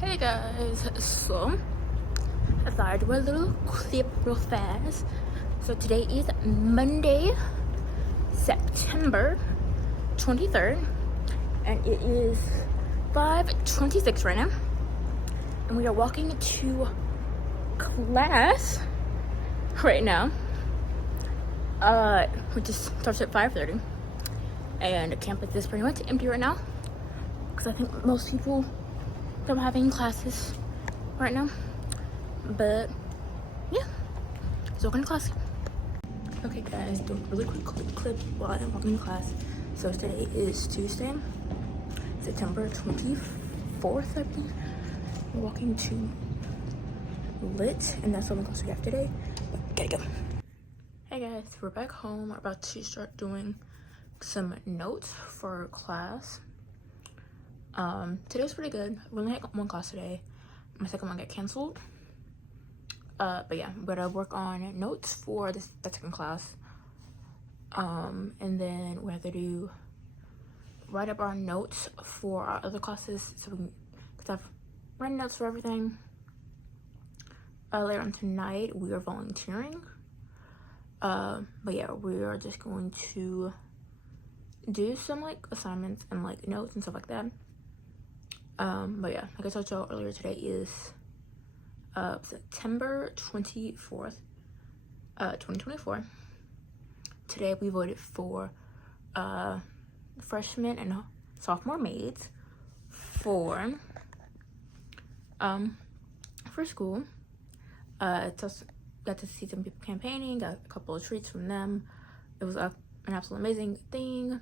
Hey guys, so I thought I'd do a little clip real fast. So today is Monday, September 23rd, and it is 5:26 right now. And we are walking to class right now, which just starts at 5:30. And the campus is pretty much empty right now because I think most people don't have any classes right now. But yeah, so welcome to class. Okay guys, do a really quick clip while I'm walking to class. So today is Tuesday, September 24th, I think. We're walking to Lit, and that's what class we have today. But gotta go. Hey guys, we're back home. We're about to start doing some notes for class. Today was pretty good. We only had one class today. My second one got canceled. But yeah, I'm gonna work on notes for the second class. And then we have to write up our notes for our other classes. So because I've written notes for everything. Later on tonight, we are volunteering. But yeah, we are just going to do some like assignments and like notes and stuff like that. But yeah, like I told y'all earlier, today is September 24th, 2024. Today we voted for freshman and sophomore maids for school. Just got to see some people campaigning, got a couple of treats from them. It was an absolutely amazing thing.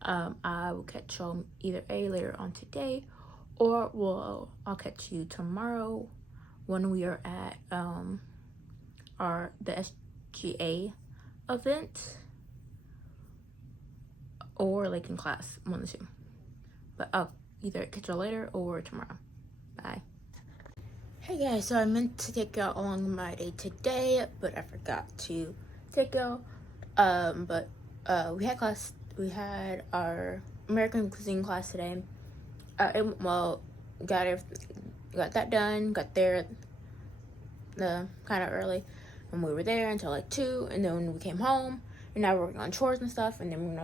I will catch y'all either later on today, or I'll catch you tomorrow when we are at the SGA event, or like in class, one of the two. But I'll either catch y'all later or tomorrow. Bye. Hey guys, so I meant to take y'all along my day today, but I forgot to take y'all. But we had class. We had our American cuisine class today. Got that done. Got there kind of early, and we were there until like 2. And then we came home, and now we're working on chores and stuff. And then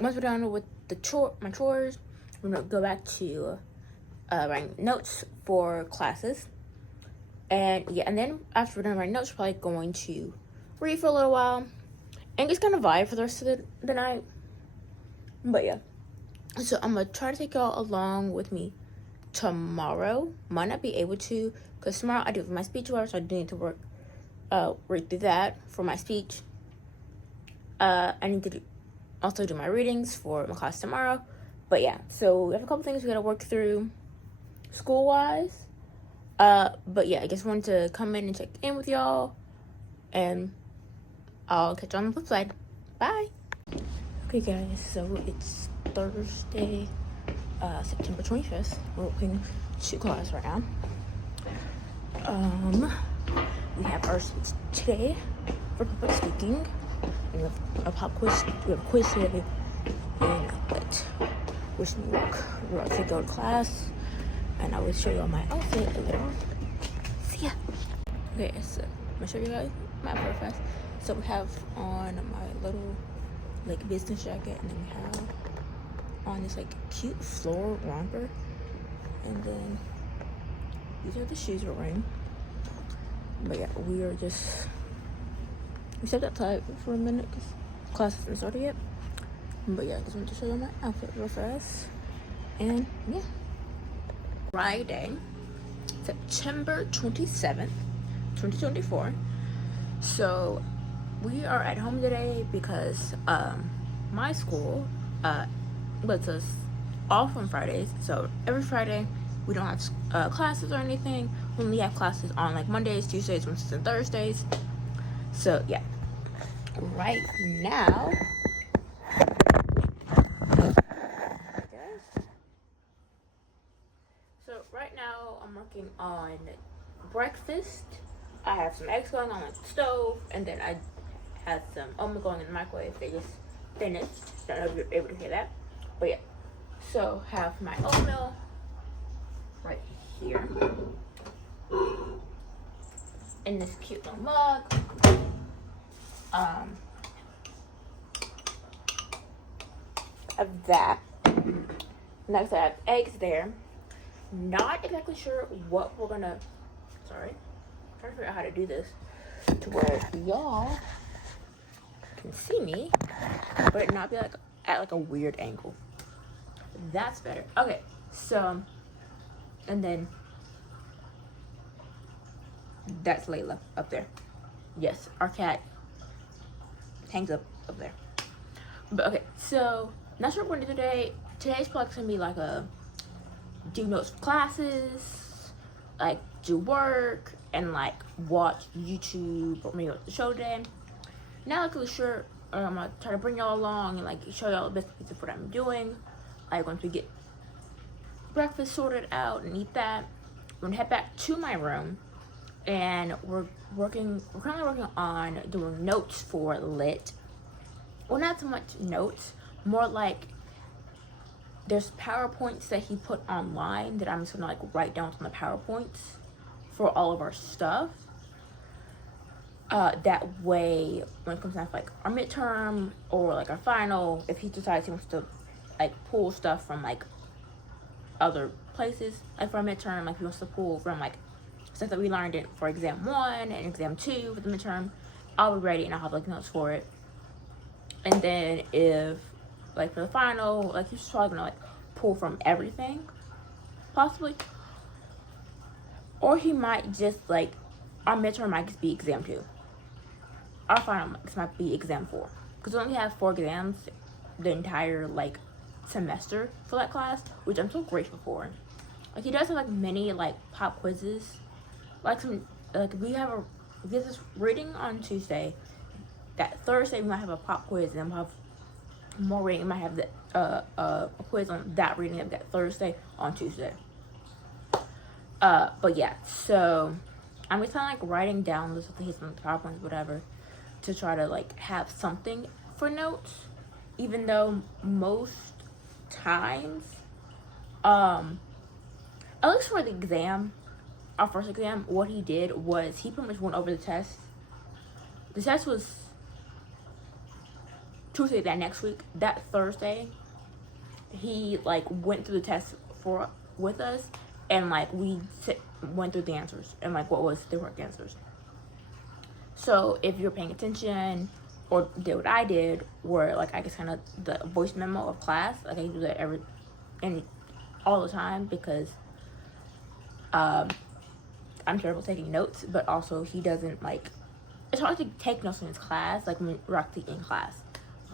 once we're done with my chores, we're gonna go back to writing notes for classes. And yeah, and then after we're done writing notes, we're probably going to read for a little while and just kind of vibe for the rest of the night. But yeah, so I'm gonna try to take y'all along with me tomorrow. Might not be able to, because tomorrow I do my speech work, so I do need to read through that for my speech. I need to also do my readings for my class tomorrow. But yeah, so we have a couple things we gotta work through school-wise. But yeah, I just wanted to come in and check in with y'all, and I'll catch you on the flip side. Bye. Okay guys, so it's Thursday, September 25th. We're working 2 classes right now. We have our today for public speaking. We have a pop quiz. We have a quiz today, but wish me luck. We're about to go to class, and I will show you all my outfit later on. See ya. Okay, so I'm gonna show you guys my outfit first. So we have on my little like business jacket, and then we have on this like cute floral romper, and then these are the shoes we're wearing. But yeah, we stepped outside for a minute because class hasn't started yet. But yeah, I just wanted to show you my outfit real fast. And yeah, Friday, September 27th, 2024. So we are at home today because my school lets us off on Fridays. So every Friday we don't have classes or anything. We only have classes on like Mondays, Tuesdays, Wednesdays, and Thursdays. So yeah, right now I'm working on breakfast. I have some eggs going on the stove, and then I had some oatmeal going in the microwave. They just finished. Don't know if you're able to hear that, but yeah. So have my oatmeal right here in this cute little mug. Of that. Next, I have eggs there. Not exactly sure what we're gonna. Sorry, I'm trying to figure out how to do this to where y'all can see me, but it not be like at like a weird angle. That's better. Okay, so and then that's Layla up there. Yes, our cat hangs up there. But okay, so not sure what we're gonna do today. Today's probably gonna be like a do notes for classes, like do work, and like watch YouTube or maybe watch the show today. Not really sure. I'm gonna try to bring y'all along and like show y'all the best pieces of what I'm doing. Like once we get breakfast sorted out and eat that, we're gonna head back to my room, and we're currently working on doing notes for Lit. Well, not so much notes, more like there's PowerPoints that he put online that I'm just gonna like write down on the PowerPoints for all of our stuff. That way, when it comes down to like our midterm or like our final, if he decides he wants to like pull stuff from like other places, like for our midterm, like he wants to pull from like stuff that we learned in for exam 1 and exam 2 for the midterm, I'll be ready and I'll have like notes for it. And then if like for the final, like he's probably gonna like pull from everything, possibly. Or he might just like, our midterm might just be exam 2. Our final might be exam 4. Because we only have 4 exams the entire like semester for that class, which I'm so grateful for. Like he does have like many like pop quizzes. Like some, like we get this reading on Tuesday. That Thursday we might have a pop quiz, and then we'll have more reading. We might have the a quiz on that reading of that Thursday on Tuesday. But yeah, so I'm just kind of like writing down this with his PowerPoints, whatever, to try to like have something for notes. Even though most times, at least for the exam, our first exam, what he did was he pretty much went over the test. The test was Tuesday that next week. That Thursday, he like went through the test with us, and like we went through the answers and like what was the correct answers. So if you're paying attention or did what I did, where like I guess kind of the voice memo of class, like I do that all the time, because I'm terrible taking notes, but also he doesn't like, it's hard to take notes in his class, like when we're actually in class.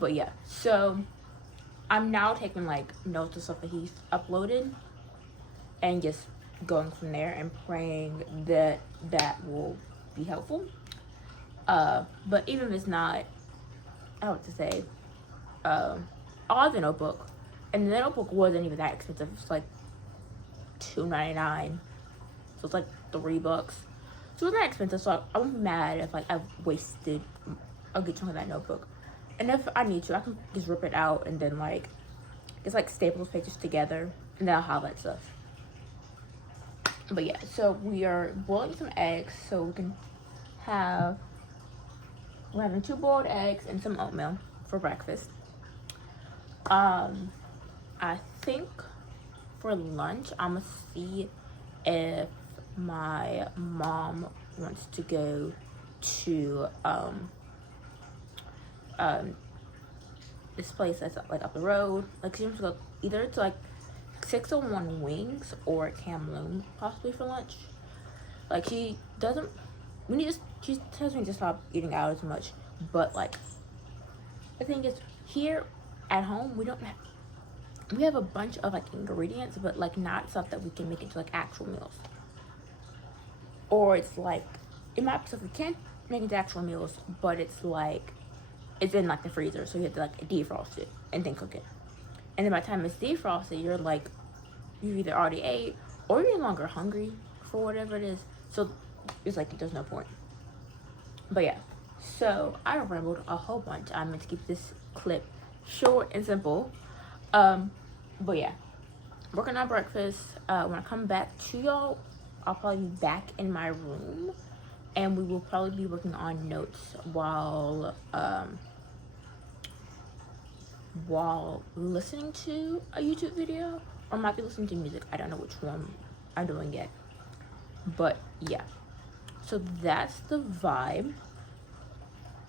But yeah, so I'm now taking like notes of stuff that he's uploaded and just going from there and praying that that will be helpful. But even if it's not, I have to say, I have the notebook, and the notebook wasn't even that expensive. It's like $2.99, so it's like $3. So it's not expensive. So I won't be mad if like I've wasted a good chunk of that notebook. And if I need to, I can just rip it out and then like just like staple those pages together, and then I'll highlight stuff. But yeah, so we are boiling some eggs so we can have. We're having 2 boiled eggs and some oatmeal for breakfast. I think for lunch, I'm gonna see if my mom wants to go to this place that's like up the road. Like she wants to go either to like 601 Wings or Kamloops possibly for lunch. Like she doesn't. She tells me to stop eating out as much, but like the thing is, here at home we have a bunch of like ingredients, but like not stuff that we can make into like actual meals. Or it's like it might be stuff we can't make into actual meals, but it's like it's in like the freezer, so you have to like defrost it and then cook it. And then by the time it's defrosted, you're like you either already ate or you're no longer hungry for whatever it is. So it's like there's no point. But yeah, so I rambled a whole bunch. I meant to keep this clip short and simple. But yeah, working on breakfast. When I come back to y'all, I'll probably be back in my room, and we will probably be working on notes while listening to a YouTube video, or might be listening to music. I don't know which one I'm doing yet, but yeah. So that's the vibe.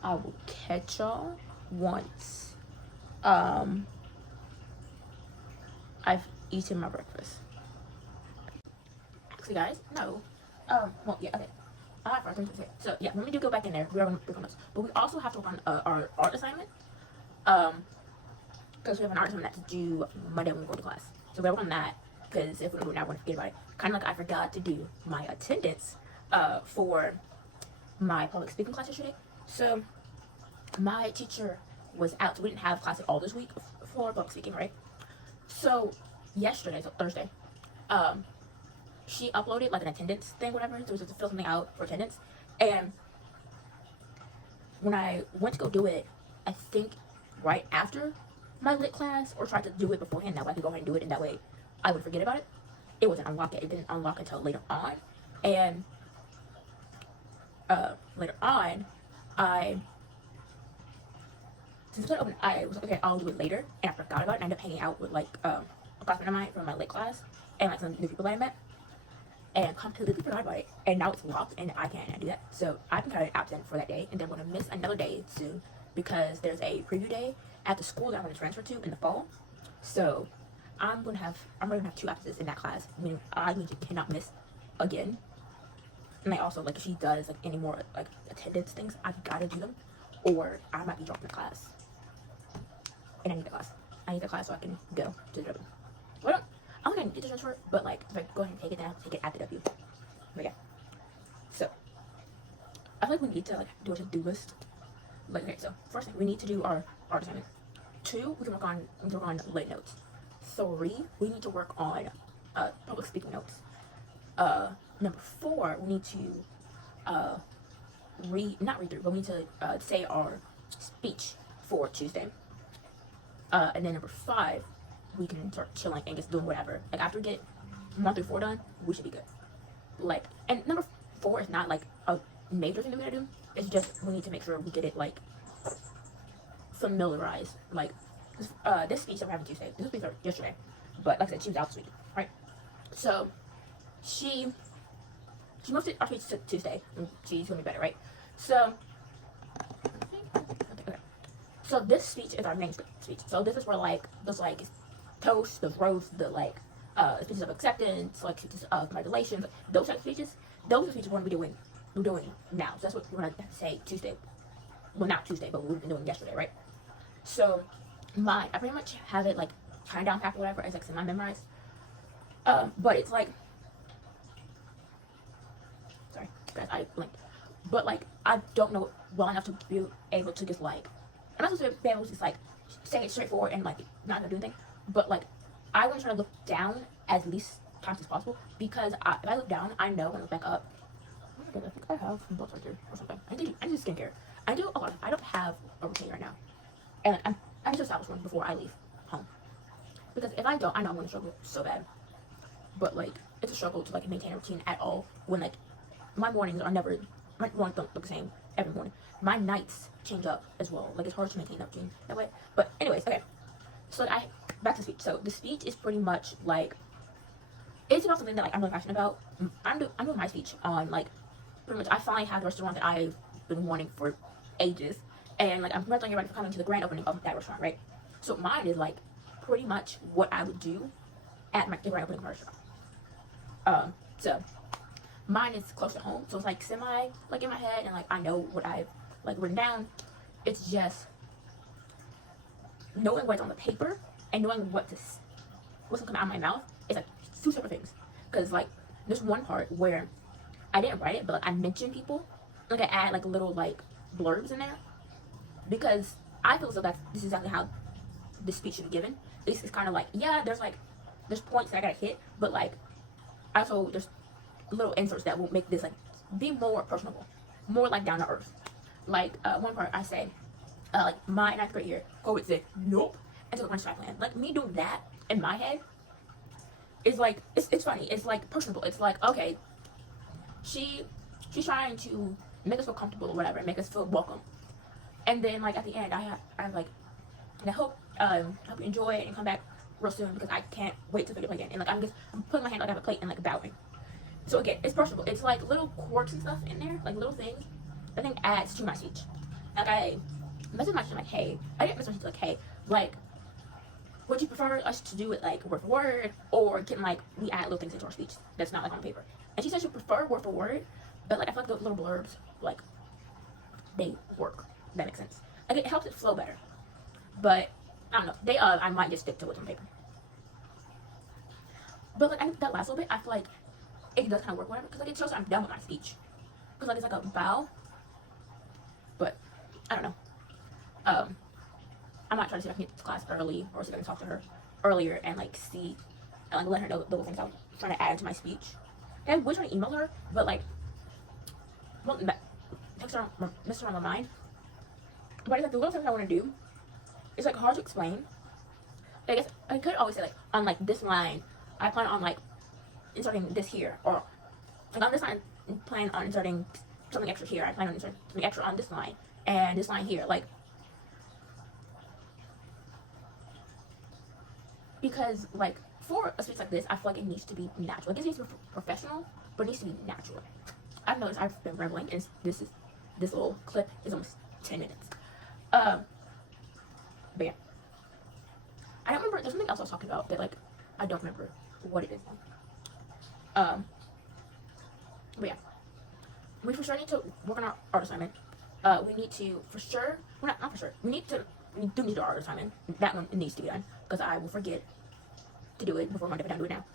I will catch y'all once I've eaten my breakfast. Actually, guys, no. Well, yeah, okay. I have things to say. So yeah, when we do go back in there, we are going to work on this. But we also have to work on our art assignment. Because we have an art assignment to do Monday when we go to class. So we're working on that, because if we do it now, we're going to forget about it. Kind of like I forgot to do my attendance for my public speaking class yesterday. So my teacher was out, so we didn't have class at all this week for public speaking, right? So yesterday, so Thursday, she uploaded like an attendance thing, whatever, so it was just to fill something out for attendance. And when I went to go do it, I think right after my lit class, or tried to do it beforehand, that way I could go ahead and do it, and that way I would forget about it. It wasn't unlocked yet. It didn't unlock until later on. And later on, since it opened, I was like, okay, I'll do it later, and I forgot about it, and I ended up hanging out with like a classmate of mine from my lit class, and like some new people that I met, and completely forgot about it. And now it's locked, and I can't do that. So I've been kind of absent for that day, and then I'm gonna miss another day soon, because there's a preview day at the school that I'm gonna transfer to in the fall. So I'm gonna have 2 absences in that class, meaning I cannot miss again. And I also, like, if she does like any more like attendance things, I've gotta do them, or I might be dropping the class. And I need the class. I need the class so I can go to the W. Well, I'm gonna get the transfer, but like if I go ahead and take it, then I have to take it at the W. But yeah. So I feel like we need to like do a to-do list. Like, okay, so first thing, we need to do our art assignment. 2, we can work on lit notes. 3, we need to work on public speaking notes. Number 4, we need to not read through, but we need to say our speech for Tuesday. And then number 5, we can start chilling and just doing whatever. Like after we get 1 through 4 done, we should be good. Like, and number 4 is not like a major thing that we gotta do. It's just we need to make sure we get it like familiarized. Like this speech that we're having Tuesday. This was yesterday, but like I said, she was out this week, right? So she moved our speech to Tuesday, and she's gonna be better, right? So okay. So this speech is our main speech. So this is where like those like toast, the roast, the like speeches of acceptance, like speeches of congratulations, those type of speeches. Those are speeches we're doing now. So that's what we're gonna have to say Tuesday. Well, not Tuesday, but we've been doing yesterday, right? So I pretty much have it like kind of down packed or whatever. It's like semi-memorized. But it's like, sorry guys, I blinked. But like I don't know well enough to be able to just like, I'm not supposed to be able to just like say it straightforward and like not gonna do anything. But like I want to try to look down as least times as possible, because if I look down, I know when I look back up. I think I have some books right there or something. I do skincare. I do a lot. I don't have a routine right now, and I need to establish one before I leave home. Because if I don't, I know I'm gonna struggle so bad. But like it's a struggle to like maintain a routine at all when like my mornings don't look the same every morning. My nights change up as well. Like it's hard to maintain that routine that way. But anyways, okay. So back to the speech. So the speech is pretty much like, it's about something that like I'm really passionate about. I'm doing my speech on like pretty much I finally have the restaurant that I've been wanting for ages, and like I'm congratulating everybody for coming to the grand opening of that restaurant, right? So mine is like pretty much what I would do at the grand opening of my restaurant. So mine is close to home, so it's like semi like in my head, and like I know what I've like written down. It's just knowing what's on the paper and knowing what's gonna come out of my mouth is like 2 separate things. Because like there's one part where I didn't write it, but like I mentioned people, like I add like little like blurbs in there, because I feel as though this is exactly how this speech should be given. It's kind of like, yeah, there's points that I gotta hit, but like also there's little inserts that will make this like be more personable, more like down to earth. Like one part I say, like my 9th grade year, COVID said nope and took a punch plan. Like me doing that in my head is like, it's funny. It's like personable. It's like, okay, she's trying to make us feel comfortable or whatever, and make us feel welcome. And then like at the end, I'm like, and I hope you enjoy it and come back real soon because I can't wait to pick it up again. And like I'm putting my hand like I have a plate and like bowing. So again, it's personable. It's like little quirks and stuff in there, like little things. I think adds to my speech. Like I messaged my teacher like, hey, I didn't message my teacher like, hey, like, would you prefer us to do it like word for word, or can like we add little things into our speech that's not like on paper? And she said she prefer word for word, but like I feel like the little blurbs like they work. If that makes sense. Like it helps it flow better. But I don't know. I might just stick to what's on paper. But like that last little bit, I feel like it does kind of work, whatever, because like it shows I'm done with my speech. Because like it's like a bow. But I don't know. I might try to see if I can get to class early, or see if I can talk to her earlier and like see and like let her know the things I'm trying to add to my speech. And I was trying to email her, but like, well, text her, miss her on my mind. But it's like the little things I want to do. It's like hard to explain. I guess I could always say like on like this line, I plan on like inserting this here, or like on this line, I plan on inserting something extra here. I plan on inserting something extra on this line and this line here, like because like for a speech like this, I feel like it needs to be natural. Like it needs to be professional, but it needs to be natural. I've noticed I've been rambling, and this little clip is almost 10 minutes. But yeah, I don't remember. There's something else I was talking about that like I don't remember what it is now. But yeah, we for sure need to work on our art assignment. We need to for sure. Well, not for sure. We do need to do our art assignment. That one needs to be done because I will forget to do it before Monday. But I do it now.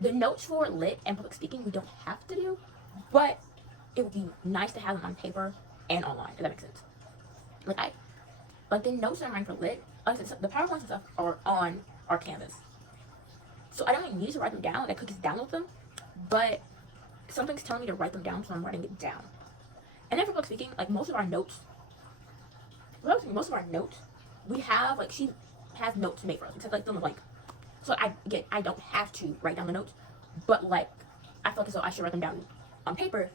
The notes for lit and public speaking we don't have to do, but it would be nice to have them on paper and online. If that makes sense. Like the notes that I'm writing for lit, the PowerPoints and stuff are on our Canvas. So I don't really need to write them down. I could just download them, but something's telling me to write them down, so I'm writing it down. And then for public speaking, like most of our notes, we have like she has notes made for us, except like fill in the blank. So I don't have to write down the notes, but like I feel like as though I should write them down on paper.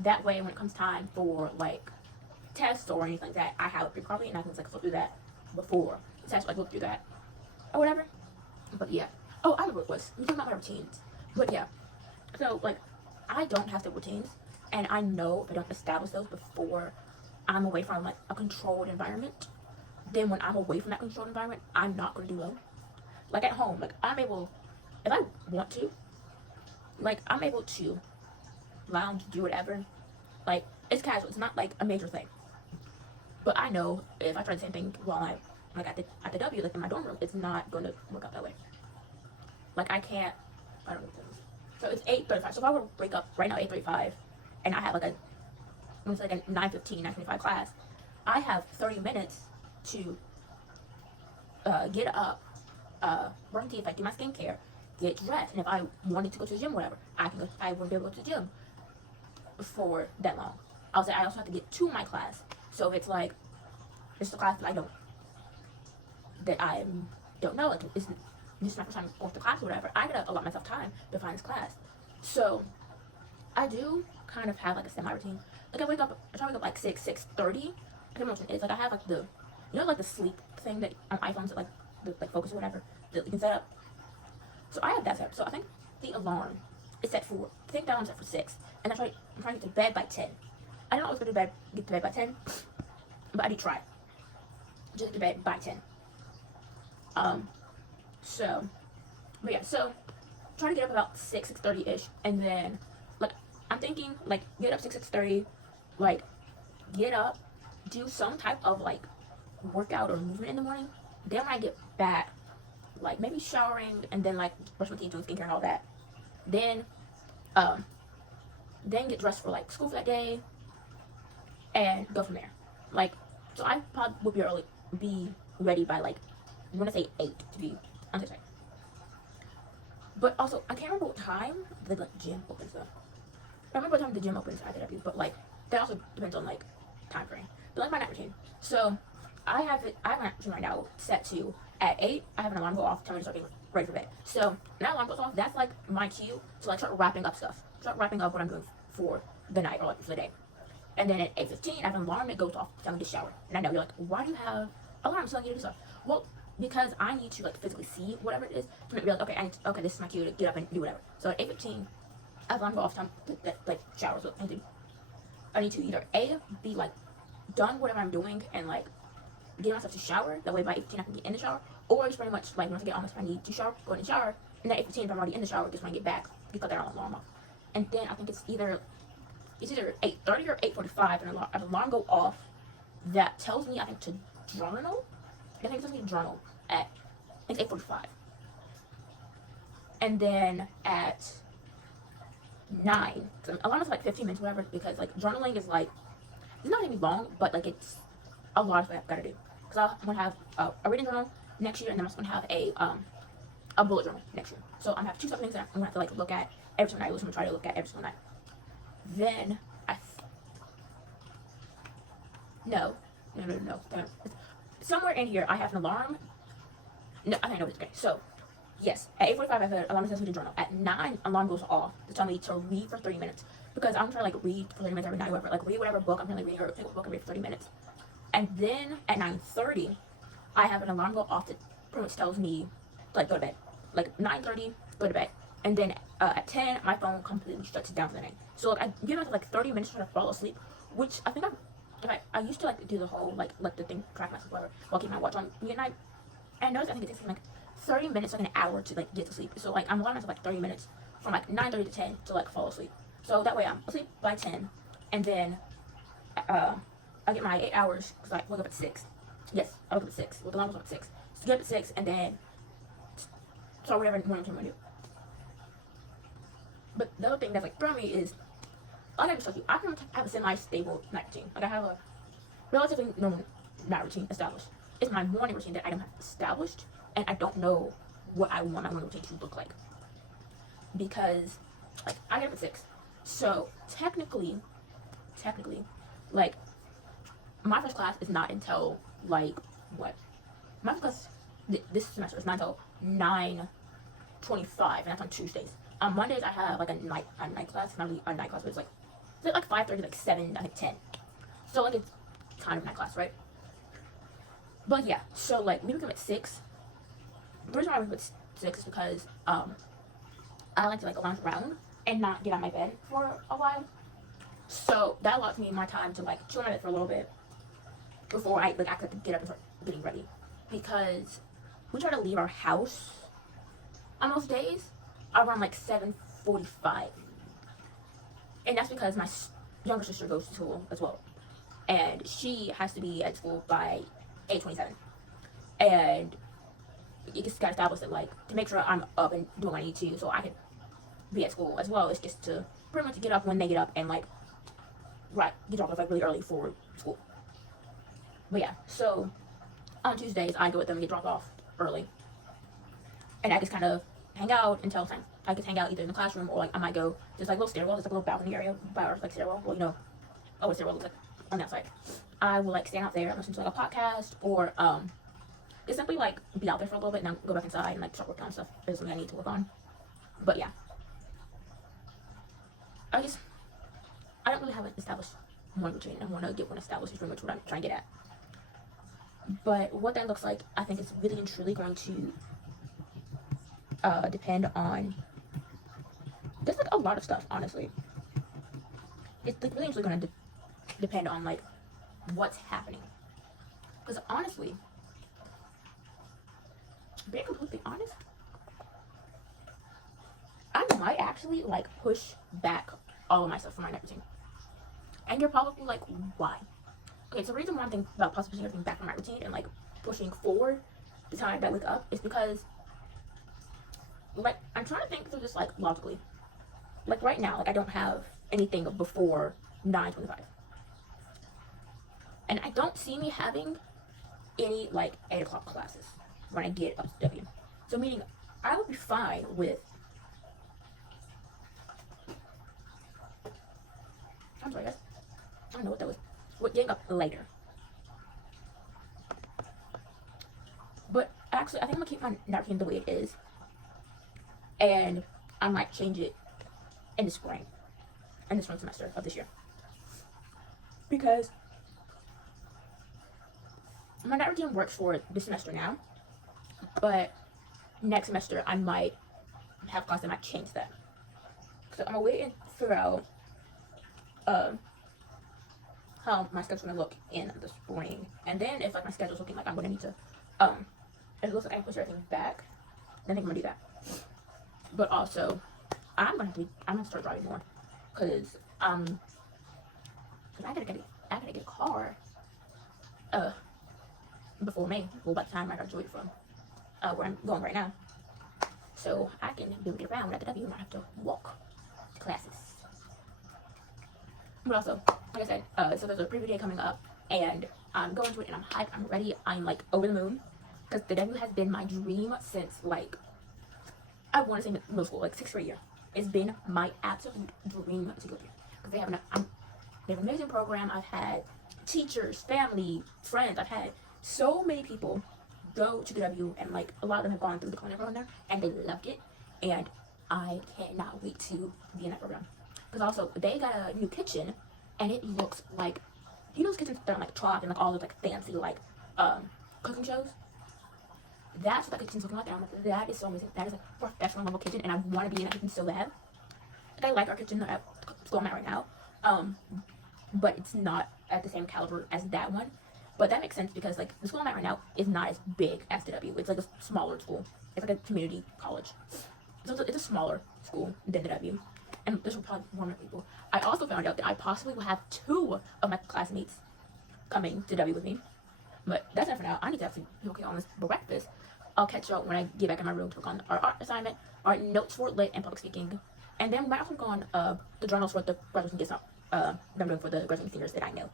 That way, when it comes time for like tests or anything like that, I have it pretty properly and I can like flip through that before the test, like look through that or whatever. But yeah. Oh, I remember what it was. We were talking about my routines. But yeah. So like I don't have the routines, and I know if I don't establish those before I'm away from like a controlled environment, then when I'm away from that controlled environment, I'm not gonna do well. Like at home, like I'm able, if I want to, like I'm able to lounge, do whatever. Like it's casual. It's not like a major thing. But I know if I try the same thing while I'm like at the W, like in my dorm room, it's not going to work out that way. Like I can't. I don't know what it is. So it's 8:35. So if I were to wake up right now 8:35, and I have like a 9:15, 9:25 class, I have 30 minutes to get up, brush my teeth, like do my skincare, get dressed, and if I wanted to go to the gym, or whatever, I wouldn't be able to go to the gym for that long. I also have to get to my class. So if it's like it's a class that I don't know, like this is my first time going to class or whatever, I gotta allot myself time to find this class. So I do kind of have like a semi routine. Like I try to wake up like 6:30. I can't remember which one it is. Like I have like the like the sleep thing that on iPhones that like focus or whatever that you can set up. So I have that set up. So I think the alarm is set for set for 6, and I'm trying to get to bed by 10. I don't always get to bed by 10, but I do try. Just get to bed by 10. So, but yeah, so try to get up about 6:30ish, and then like I'm thinking like get up 6:30, like get up, do some type of like workout or movement in the morning. Then when I get back, like maybe showering and then like brush my teeth, doing skincare and all that. Then get dressed for like school for that day, and go from there. Like, so I probably would be ready by like I'm gonna say 8 to be on this side. But also I can't remember what time the like gym opens though. I remember what time the gym opens at the W, but like that also depends on like time frame. But like my night routine. So I have my night routine right now set to at 8. I have an alarm go off, tell me to start ready for bed. So now alarm goes off. That's like my cue to like start wrapping up stuff. Start wrapping up what I'm doing for the night or like for the day. And then at 8:15, after an alarm, it goes off, telling me to shower. And I know you're like, why do you have alarms telling you to do stuff? Well, because I need to like physically see whatever it is to make me like, okay, this is my cue to get up and do whatever. So at 8:15, after alarm goes off, time to like shower. So I need to either be like done whatever I'm doing and like get myself to shower. That way by 8:15 I can get in the shower. Or it's pretty much like once I get almost I need to shower, go in the shower. And then 8:15 if I'm already in the shower, just when I get back, you cut that alarm off. And then I think it's either 8:30 or 8:45 and an alarm go off that tells me I think to journal. I think it tells me to journal at I think 8:45. And then at 9, so alarm is like 15 minutes, whatever, because like journaling is like it's not gonna be long, but like it's a lot of what I've got to do. Because I'm gonna have a reading journal next year, and then I'm just gonna have a bullet journal next year. So I'm gonna have two separate things that I'm gonna have to like look at every single night. I'm gonna try to look at every single night. Then no. Somewhere in here I have an alarm. No, I think I know what it's okay. So yes, at 8:45 I have an alarm that tells me to journal. At 9, alarm goes off to tell me to read for 30 minutes. Because I'm trying to like read for 30 minutes every night, whatever. Like read whatever book I'm trying to read, or pick a book and read for 30 minutes. And then at 9:30, I have an alarm go off that pretty much tells me to like go to bed. Like 9:30, go to bed. And then at 10, my phone completely shuts down for the night. So like I give myself like 30 minutes to try to fall asleep, which I think I used to like do the whole like let the thing track myself whatever while keeping my watch on me at night. And I noticed I think it takes me like 30 minutes, like an hour to like get to sleep. So like I'm allowing myself like 30 minutes from like 9:30 to 10 to like fall asleep. So that way I'm asleep by 10, and then I get my 8 hours because I wake up at 6. Yes, I wake up at 6. With the alarm goes up at 6. So get up at 6 and then start whatever morning routine I do. But the other thing that's like throwing me is I never told you I can have a semi-stable night routine. Like I have a relatively normal night routine established. It's my morning routine that I don't have established, and I don't know what I want my morning routine to look like. Because like I get up at 6. So technically, like my first class is not until like what? My first class this semester is not until 9:25, and that's on Tuesdays. On Mondays I have like a night class, not really a night class, but it's like 5:30, like 7, I think 10. So like it's kind of night class, right? But yeah, so like we wake up at 6. The reason why I wake up at 6 is because I like to like lounge around and not get out of my bed for a while. So that allows me my time to like chill in my bed for a little bit before I like actually have to get up and start getting ready. Because we try to leave our house on most days around like 7:45. And that's because my younger sister goes to school as well. And she has to be at school by 8:27. And it just got established that like to make sure I'm up and doing what I need to so I can be at school as well. It's just to pretty much get up when they get up and like get dropped off like really early for school. But yeah, so on Tuesdays I go with them and get dropped off early, and I just kind of hang out until time. I just hang out either in the classroom or like I might go just like a little stairwell, just like a little balcony area by our like stairwell. Well, you know, what stairwell looks like on the outside. I will like stand out there and listen to like a podcast or just simply like be out there for a little bit and then go back inside and like start working on stuff. There's something I need to work on. But yeah, I don't really have an established morning routine. I want to get one established. Is pretty much what I'm trying to get at. But what that looks like, I think, is really and truly going to depend on just like a lot of stuff. Honestly, it's like really and truly going to depend on like what's happening. Because honestly, being completely honest, I might actually like push back all of my stuff from my night routine. And you're probably like, why? Okay, so the reason why I'm thinking about possibly pushing everything back from my routine and like pushing forward the time that I wake up is because like I'm trying to think through this like logically. Like right now, like I don't have anything before 9:25. And I don't see me having any like 8 o'clock classes when I get up to W. So meaning I would be fine with I'm sorry guys. I don't know what that was. We're getting up later. But actually, I think I'm gonna keep my night routine the way it is. and I might change it in the spring semester of this year, because my night routine works for this semester now, but next semester I might have class that might change that. So I'm gonna wait and figure out how my schedule's gonna look in the spring, and then if like my schedule's looking like I'm gonna need to if it looks like I push everything back, then I think I'm gonna do that. But also I'm gonna start driving more, cause I gotta get a car before May. Well, by the time I graduate from where I'm going right now, so I can be able to get around at the W and not have to walk to classes. But also, like I said, so there's a preview day coming up, and I'm going to it, and I'm hyped, I'm ready, I'm like over the moon, because the W has been my dream since like, I want to say middle school, like 6th grade year. It's been my absolute dream to go there, because they have an amazing program. I've had teachers, family, friends, I've had so many people go to the W, and like a lot of them have gone through the culinary program there, and they loved it, and I cannot wait to be in that program. Because also, they got a new kitchen, and it looks like, you know those kitchens that are like Trot and like all those like fancy like cooking shows? That's what that kitchen's looking like, and I'm like, that is so amazing. That is a professional level kitchen, and I want to be in that kitchen so bad. Like, I like our kitchen at school I'm at right now, but it's not at the same caliber as that one. But that makes sense, because like the school I'm at right now is not as big as the W. It's like a smaller school. It's like a community college. So it's a smaller school than the W. And this will probably be more people. I also found out that I possibly will have 2 of my classmates coming to W with me. But that's not for now. I need to have some okay on this breakfast. I'll catch y'all when I get back in my room to work on our art assignment, our notes for lit and public speaking. And then we might also go on the journals for the graduating gets that I'm doing for the graduating seniors that I know.